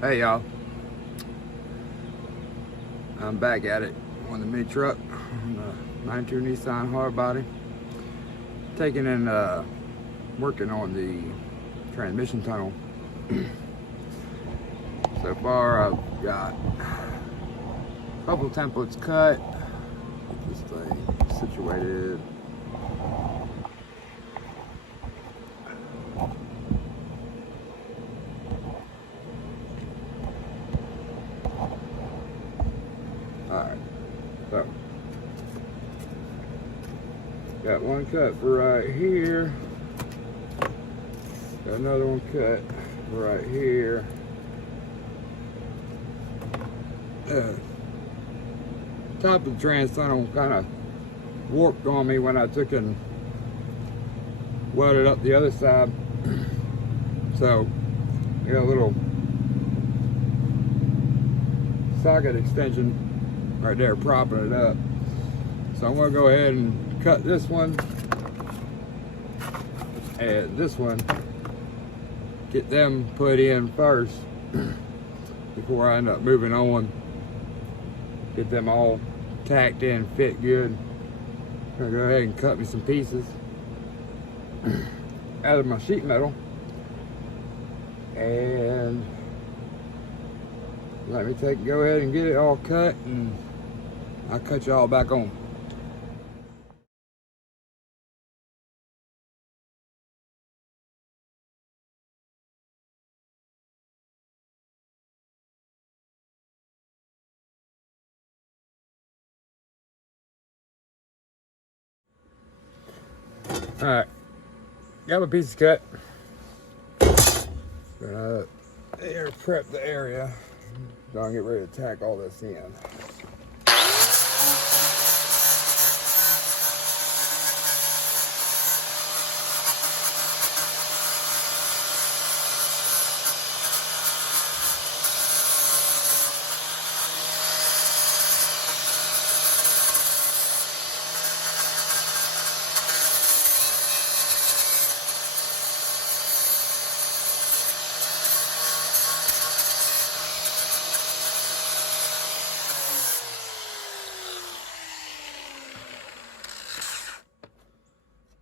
Hey y'all, I'm back at it on the mini truck on the 92 Nissan Hardbody, taking and working on the transmission tunnel. So far I've got a couple templates cut, get this thing situated. Alright, so got one cut for right here, got another one cut for right here. Top of the trans tunnel kind of warped on me when I took and welded up the other side. So I got a little socket extension right there propping it up. So I'm going to go ahead and cut this one and this one, get them put in first before I end up moving on. Get them all tacked in, fit good. I'm gonna go ahead and cut me some pieces out of my sheet metal and let me go ahead and get it all cut, and I'll cut you all back on. Alright, got my pieces cut. Gonna air prep the area. Gonna get ready to tack all this in.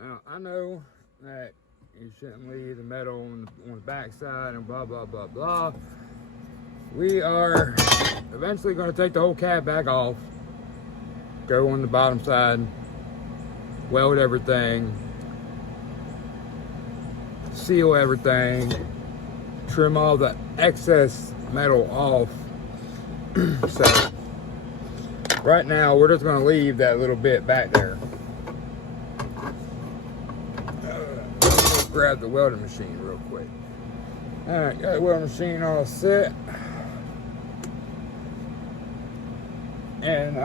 Now, I know that you shouldn't leave the metal on the back side and blah, blah, blah, blah. We are eventually going to take the whole cab back off, go on the bottom side, weld everything, seal everything, trim all the excess metal off. So, right now, we're just going to leave that little bit back there. Grab the welding machine real quick. Alright, got the welding machine all set. And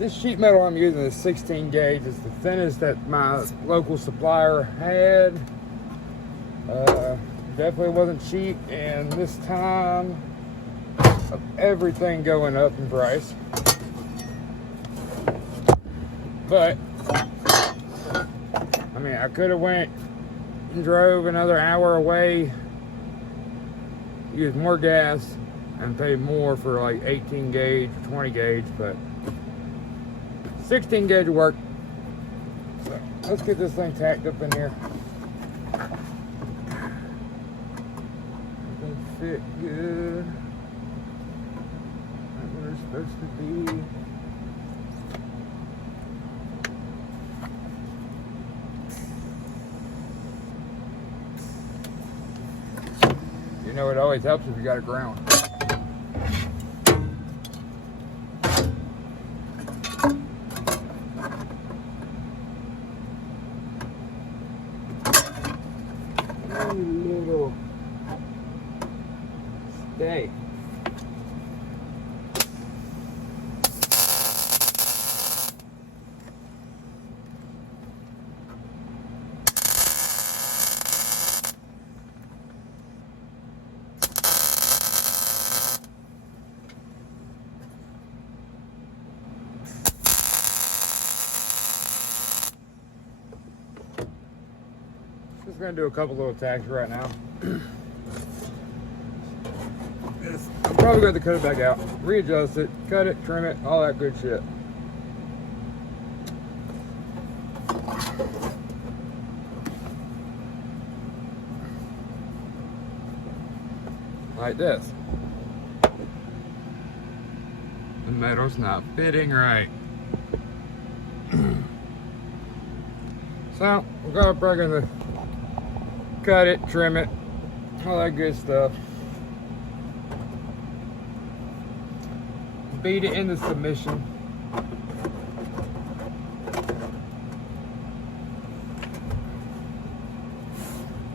this sheet metal I'm using is 16 gauge. It's the thinnest that my local supplier had. Definitely wasn't cheap, and this time of everything going up in price. But I mean, I could have went and drove another hour away, used more gas, and paid more for like 18 gauge, 20 gauge, but 16 gauge work. So let's get this thing tacked up in here. Everything fit good. Right where it's supposed to be. You know, it always helps if you got a ground. Little stay. gonna do a couple little tacks right now. I'm probably going to cut it back out, readjust it, cut it, trim it, all that good shit. Like this. The metal's not fitting right. So we're probably gonna cut it, trim it, all that good stuff. Beat it into submission.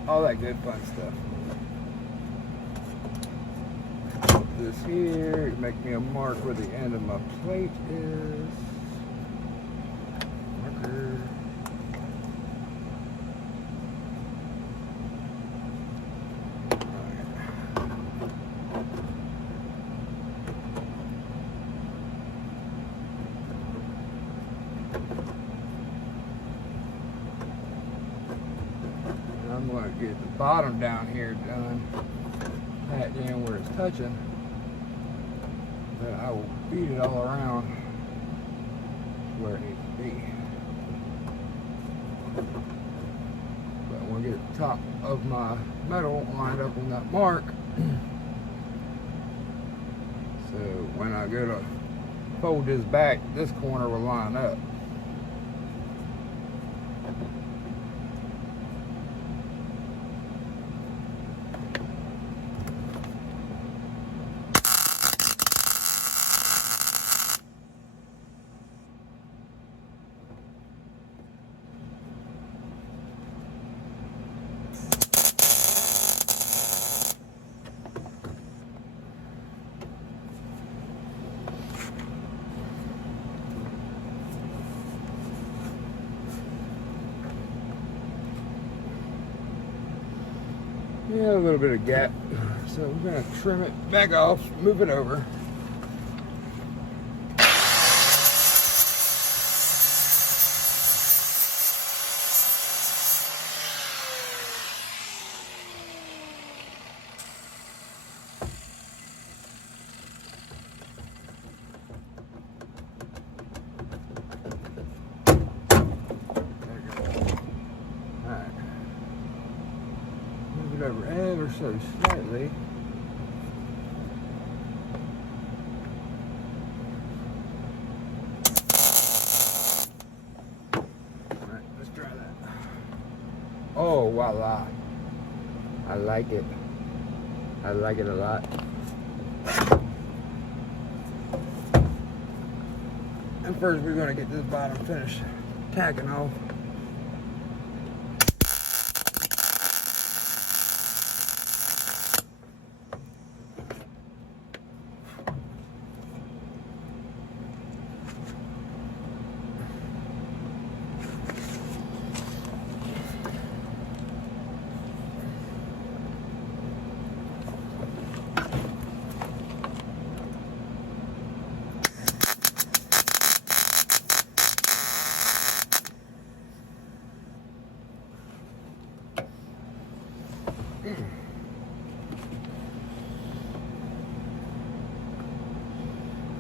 All that good fun stuff. Put this here to make me a mark where the end of my plate is. Marker. I'm going to get the bottom down here done, pat in where it's touching, then I will beat it all around where it needs to be. But I want to get the top of my metal lined up on that mark, so when I go to fold this back, this corner will line up. Yeah, a little bit of gap, so we're going to trim it back off, move it over. Over ever so slightly. Alright, let's try that. Oh, voila. I like it. I like it a lot. And first we're going to get this bottom finished tacking off.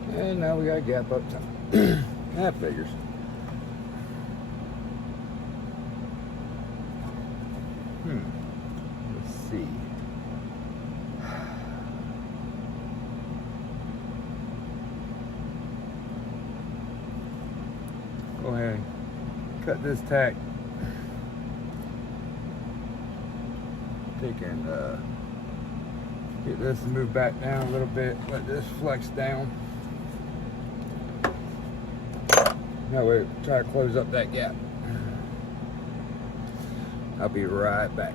And now we got a gap up top. That figures. Let's see. Go ahead and cut this tack. Take and get this and move back down a little bit. Let this flex down. That way, try to close up that gap. I'll be right back.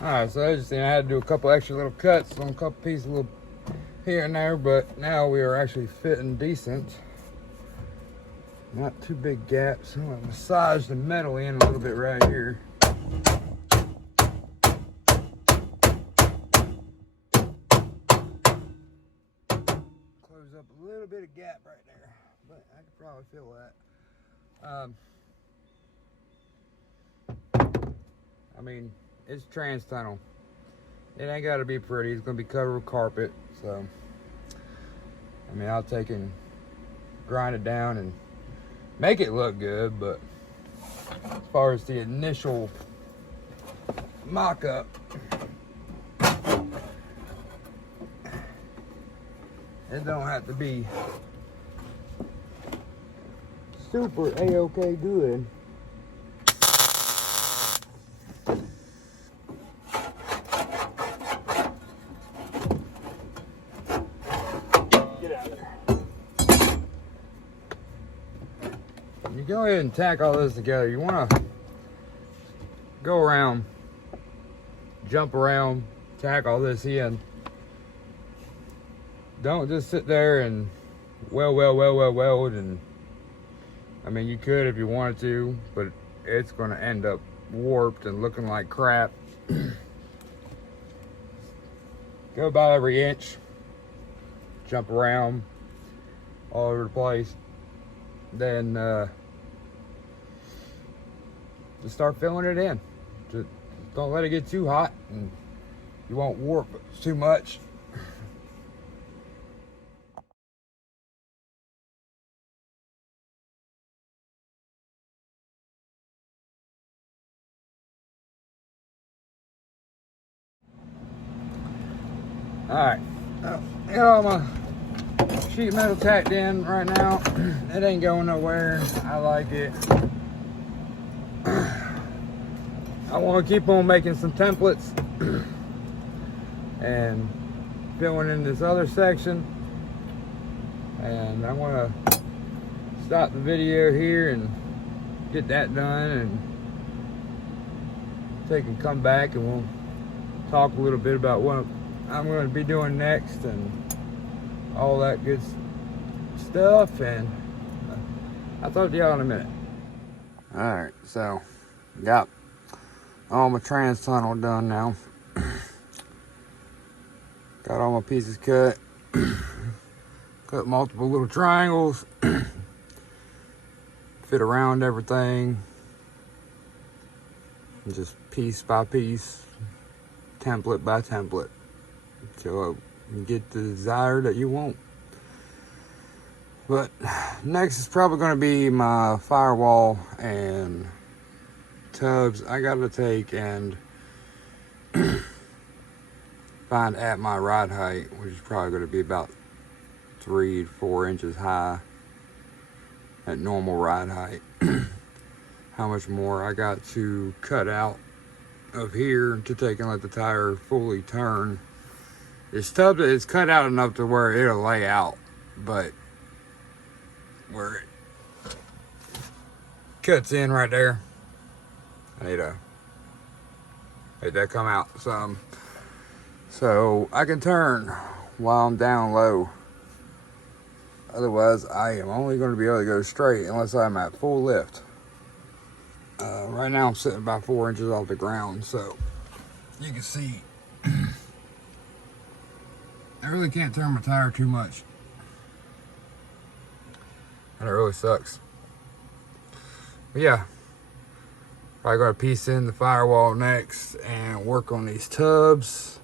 Alright, so as you see, I had to do a couple extra little cuts on a couple pieces, a little here and there, but now we are actually fitting decent. Not too big gaps. I'm gonna massage the metal in a little bit right here. Close up a little bit of gap right there, but I could probably feel that. I mean, it's trans tunnel. It ain't gotta be pretty. It's gonna be covered with carpet, so I mean, I'll take and grind it down and make it look good, but as far as the initial mock-up, it don't have to be super A-okay good. Get out of there. You go ahead and tack all this together. You want to go around, jump around, tack all this in. Don't just sit there and weld, and I mean, you could if you wanted to, but it's going to end up warped and looking like crap. Go by every inch, jump around all over the place, then just start filling it in. Just don't let it get too hot, and you won't warp too much. Alright, got all my sheet metal tacked in right now. It ain't going nowhere. I like it. I want to keep on making some templates and filling in this other section. And I want to stop the video here and get that done, and take and come back, and we'll talk a little bit about what I'm going to be doing next and all that good stuff. And I'll talk to y'all in a minute. Alright, so got all my trans tunnel done now. Got all my pieces cut. Cut multiple little triangles. Fit around everything. And just piece by piece, template by template, till you get the desire that you want. But next is probably going to be my firewall and tubs. I got to take and find at my rod height, which is probably going to be about 3 to 4 inches high at normal rod height. How much more I got to cut out of here to take and let the tire fully turn. This tub is cut out enough to where it'll lay out, but where it cuts in right there, I need to make that come out some, so I can turn while I'm down low. Otherwise, I am only going to be able to go straight unless I'm at full lift. Right now I'm sitting about 4 inches off the ground, so you can see I really can't turn my tire too much, and it really sucks. But yeah, probably got to piece in the firewall next and work on these tubs.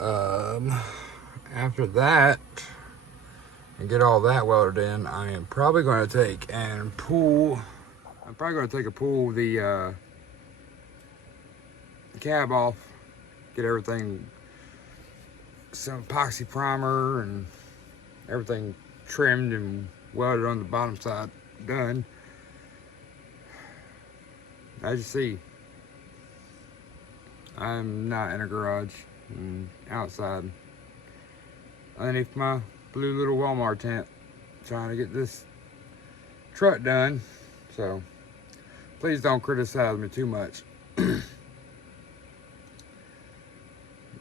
After that, and get all that welded in, I am probably going to take and pull. I'm probably going to take a pull the cab off, get everything, some epoxy primer and everything trimmed and welded on the bottom side done. As you see, I'm not in a garage, I'm outside underneath my blue little Walmart tent trying to get this truck done, so please don't criticize me too much.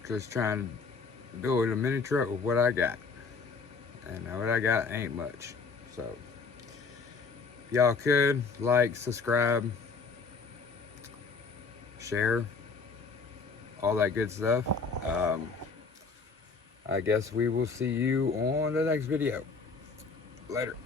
Just trying to build a mini truck with what I got, and what I got ain't much. So y'all could like, subscribe, share, all that good stuff. I guess we will see you on the next video. Later.